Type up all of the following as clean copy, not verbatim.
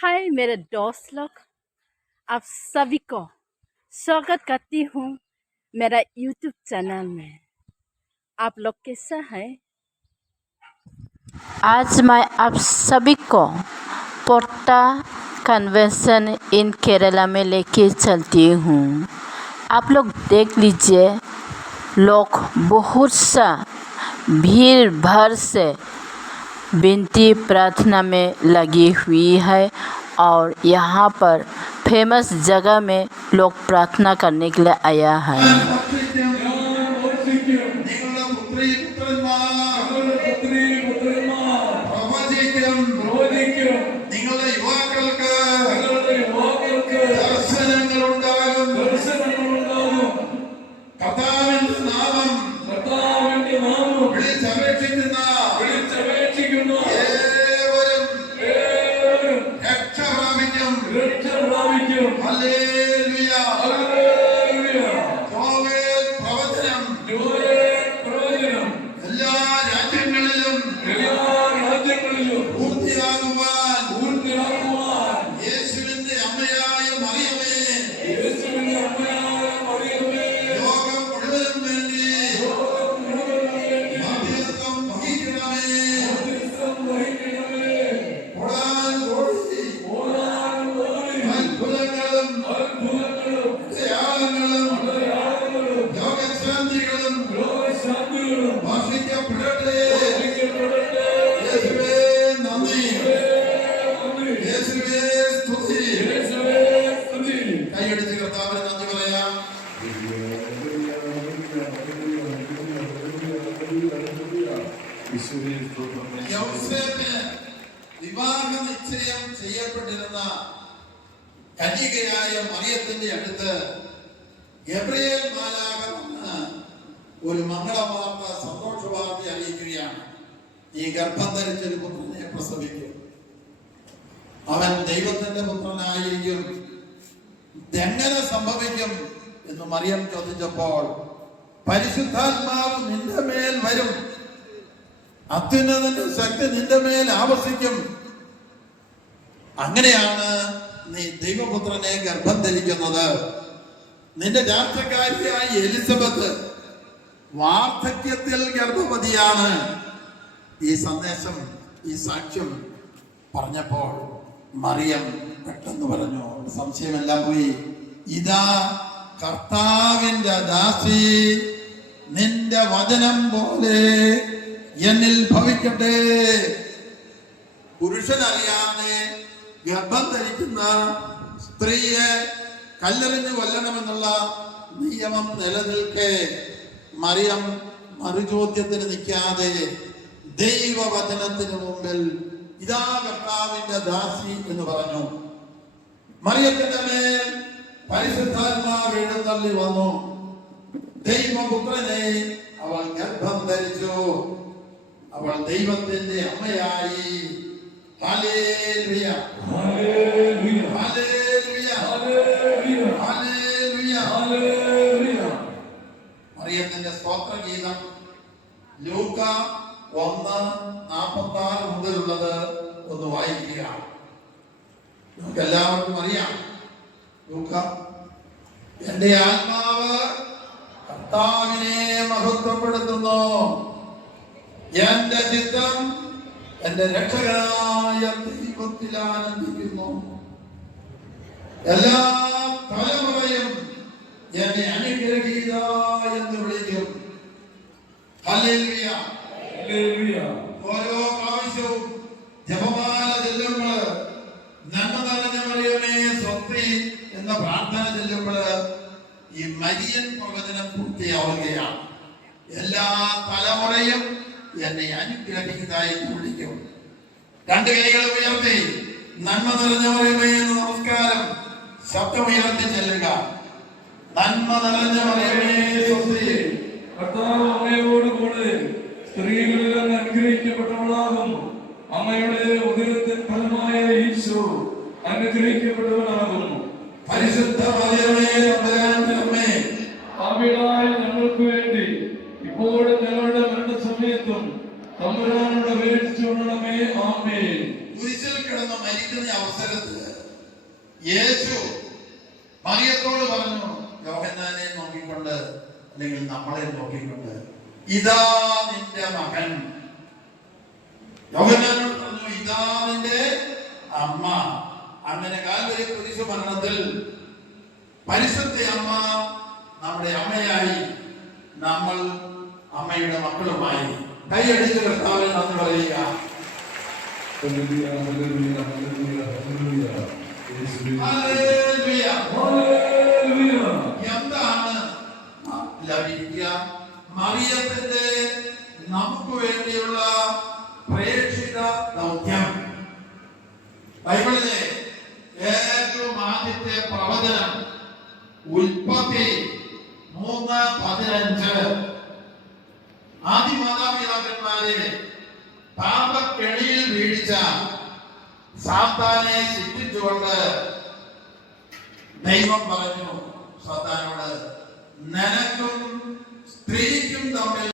हाय मेरे दोस्त लोग, आप सभी को स्वागत करती हूँ मेरा यूट्यूब चैनल में। आप लोग कैसा है? आज मैं आप सभी को पोर्टा कन्वेंशन इन केरला में लेके चलती हूँ। आप लोग देख लीजिए, लोग बहुत सा भीड़ भर से विनती प्रार्थना में लगी हुई है और यहाँ पर फेमस जगह में लोग प्रार्थना करने के लिए आया है। വിവാഹ നിശ്ചയം ചെയ്യപ്പെട്ടിരുന്ന കന്യകയായ മറിയത്തിന്റെ അടുത്ത് ഗബ്രിയേൽ മാലാഖ വന്ന് ഒരു മംഗളവാർത്ത, സന്തോഷ വാർത്ത അറിയിക്കുകയാണ്. ഈ ഗർഭം ധരിച്ചൊരു പുത്രനെ പ്രസവിക്കും, അവൻ ദൈവത്തിന്റെ പുത്രനായിരിക്കും. ഇതെങ്ങനെ സംഭവിക്കും എന്ന് മറിയം ചോദിച്ചപ്പോൾ, പരിശുദ്ധാത്മാവ് നിന്റെ മേൽ വരും, അത്യുന്നതന്റെ ശക്തി നിന്റെ മേൽ ആവസിക്കും. അങ്ങനെയാണ് നീ ദൈവപുത്രനെ ഗർഭം ധരിക്കുന്നത്. നിന്റെ രാഷ്ട്രക്കാരിയായ എലിസബത്ത് വാർദ്ധക്യത്തിൽ ഗർഭവതിയാണ്. ഈ സന്ദേശം, ഈ സാക്ഷ്യം പറഞ്ഞപ്പോൾ മറിയം പെട്ടെന്ന് പറഞ്ഞു, സംശയമെല്ലാം പോയി, ഇതാ കർത്താവിന്റെ ദാസി, നിന്റെ വചനം പോലെ എന്നിൽ ഭവിക്കട്ടെ. പുരുഷനറിയാതെ ഗർഭം ധരിക്കുന്ന സ്ത്രീയെ കല്ലെറിഞ്ഞ് കൊല്ലണമെന്നുള്ള നിയമം നിലനിൽക്കെ മറിയം മറുചോദ്യത്തിന് നിൽക്കാതെ ദൈവവചനത്തിന് മുമ്പിൽ ഇതാ കർത്താവിന്റെ ദാസി എന്ന് പറഞ്ഞു. മറിയത്തിന്റെ മേൽ പരിശുദ്ധാത്മാവ് എഴുന്നള്ളി വന്നു. ദൈവപുത്രനെ അവൾ ഗർഭം ധരിച്ചു. അവൾ ദൈവത്തിന്റെ അമ്മയായി. Hallelujah, hallelujah, hallelujah, hallelujah, hallelujah. മറിയത്തിന്റെ സ്തോത്രഗീതം ലൂക്ക 1:46 മുതലുള്ളത് ഒന്ന് വായിക്കുക. നമുക്ക് എല്ലാവർക്കും അറിയാം. ലൂക്ക, എന്റെ ആത്മാവ് കർത്താവിനെ മഹത്വപ്പെടുത്തുന്നു, എന്റെ ചിത്തം എന്റെ രക്ഷകനായ ദൈവത്തിൽ ആനന്ദിക്കുന്നു. എല്ലാ തലമുറയും എന്നെ അനുഗ്രഹീത എന്ന് വിളിക്കും. Hallelujah, hallelujah. ഓരോ പ്രാവശ്യവും ജപമാല ചെല്ലുമ്പോൾ, നന്മ നിറഞ്ഞ മറിയമേ സ്വസ്തി എന്ന പ്രാർത്ഥന ചെല്ലുമ്പോൾ ഈ മരിയൻ പ്രവചനം പൂർത്തിയാവുകയാണ്. എല്ലാ തലമുറയും എന്നെ അനുഗ്രഹിക്കുന്നതായി വിളിക്കും. രണ്ട് കൈകൾ ഉയർത്തി നന്മ നിറഞ്ഞ മറിയമേ എന്ന് നമസ്കാരം ശബ്ദമുയർത്തി ചെല്ലുക. നന്മ നിറഞ്ഞ മറിയമേ സ്വസ്തി, കർത്താവ് അമ്മയോടുകൂടെ സ്ത്രീകളിൽ അനുഗ്രഹിക്കപ്പെട്ടവളാകും, അമ്മയുടെ ഉദരത്തിൻ ഫലമായ ഈശോ അനുഗ്രഹിക്കപ്പെട്ടവനാകുന്നു. പരിശുദ്ധ മറിയമേ തമ്പുരാന്റെ അമ്മേ, പാപികളായ ഞങ്ങൾക്ക് വേണ്ടി ഇപ്പോഴും ഞങ്ങളുടെ മരണസമയത്തും തമ്പുരാനോട് അപേക്ഷിച്ചുകൊള്ളണമേ. ആമേൻ. കുരിശിൽ കിടന്ന് മരിക്കുന്ന അവസരത്തിൽ യേശു മറിയത്തോട് പറഞ്ഞു, യോഹന്നാനെ നോക്കിക്കൊണ്ട്, അല്ലെങ്കിൽ നമ്മളെ നോക്കിക്കൊണ്ട്, ഇതാ നിന്റെ മകൻ. യോഹന്നാനോട് പറഞ്ഞു, ഇതാ നിന്റെ അമ്മ. അങ്ങനെ കാൽവരി കുരിശു മരണത്തിൽ പരിശുദ്ധ അമ്മ നമ്മുടെ അമ്മയായി, നമ്മൾ അമ്മയുടെ മക്കളുമായി. കൈയടിച്ച് കർത്താവിൽ നന്ദി പറയുക. എന്താണ് ലഭിക്കുക? മറിയത്തിന്റെ നമുക്ക് വേണ്ടിയുള്ള പ്രേക്ഷിത ദൗത്യം. ബൈബിളിലെ ഏറ്റവും ആദ്യത്തെ പ്രവചനം ഉൽപ്പത്തി 3:15. ആദ്യ മാതാപിതാക്കന്മാരെ പാപക്കെണിയിൽ വീഴ്ച സാത്താനെ ശിക്ഷിച്ചുകൊണ്ട് ദൈവം പറഞ്ഞു സാത്താനോട്, നിനക്കും സ്ത്രീക്കും തമ്മിൽ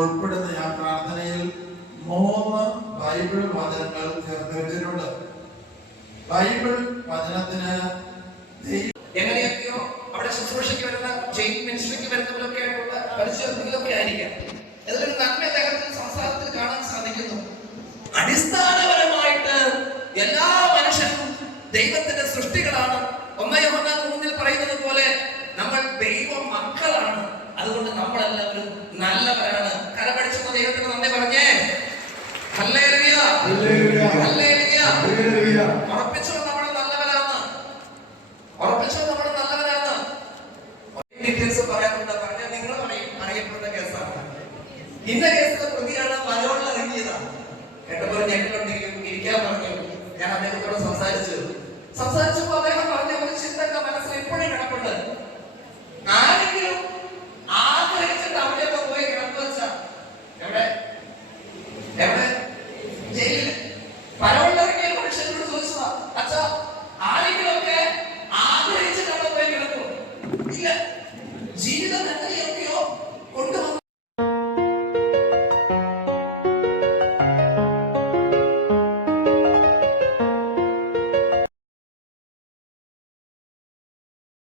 ഉൾപ്പെടുന്ന ഞാൻ പ്രാർത്ഥനയിൽ 3 ബൈബിൾ വചനങ്ങൾ ചേർത്ത് വെച്ചിട്ടുണ്ട്. ബൈബിൾ വചനത്തിന് എങ്ങനെയൊക്കെയോ അവിടെ ശുശ്രൂഷയ്ക്ക് വരുന്ന ജെയിൻ മിനിസ്ട്രിക്ക് വരുന്നവരൊക്കെ ആയിട്ടുള്ള പരിശോധനകളൊക്കെ ആയിരിക്കാം. ഇതിലൊരു നന്മ അദ്ദേഹത്തിന്റെ സംസാരത്തിൽ കാണാൻ സാധിക്കുന്നു. അടിസ്ഥാനപരമായിട്ട് എല്ലാ മനുഷ്യരും ദൈവത്തിന്റെ സൃഷ്ടികളാണ്. 1 യോഹന്നാൻ 3 പറയുന്നത് പോലെ നമ്മൾ ദൈവ മക്കളാണ്. അതുകൊണ്ട് നമ്മളെല്ലാവരും നല്ലവരാണ്. കരപടിച്ചുന്ന ദൈവത്തിന് നന്ദി പറഞ്ഞേ. Hallelujah, hallelujah. ഉറപ്പിച്ചു നമ്മൾ നല്ലവരാണ്, ഉറപ്പിച്ചു നമ്മൾ നല്ലവരാണ്. ഡീറ്റെയിൽസ് പറയാനുണ്ട്. പറഞ്ഞാൽ നിങ്ങൾ അറിയപ്പെടുന്ന കേസാണ്. ഇന്ന കേസിലെ പ്രതിയാണ് മലയോളം ഇറങ്ങിയതാണ്. കേട്ടപ്പോൾ ഞങ്ങളുണ്ടെങ്കിലും ഇരിക്കാൻ പറഞ്ഞു. ഞാൻ അദ്ദേഹത്തോട് സംസാരിച്ചപ്പോൾ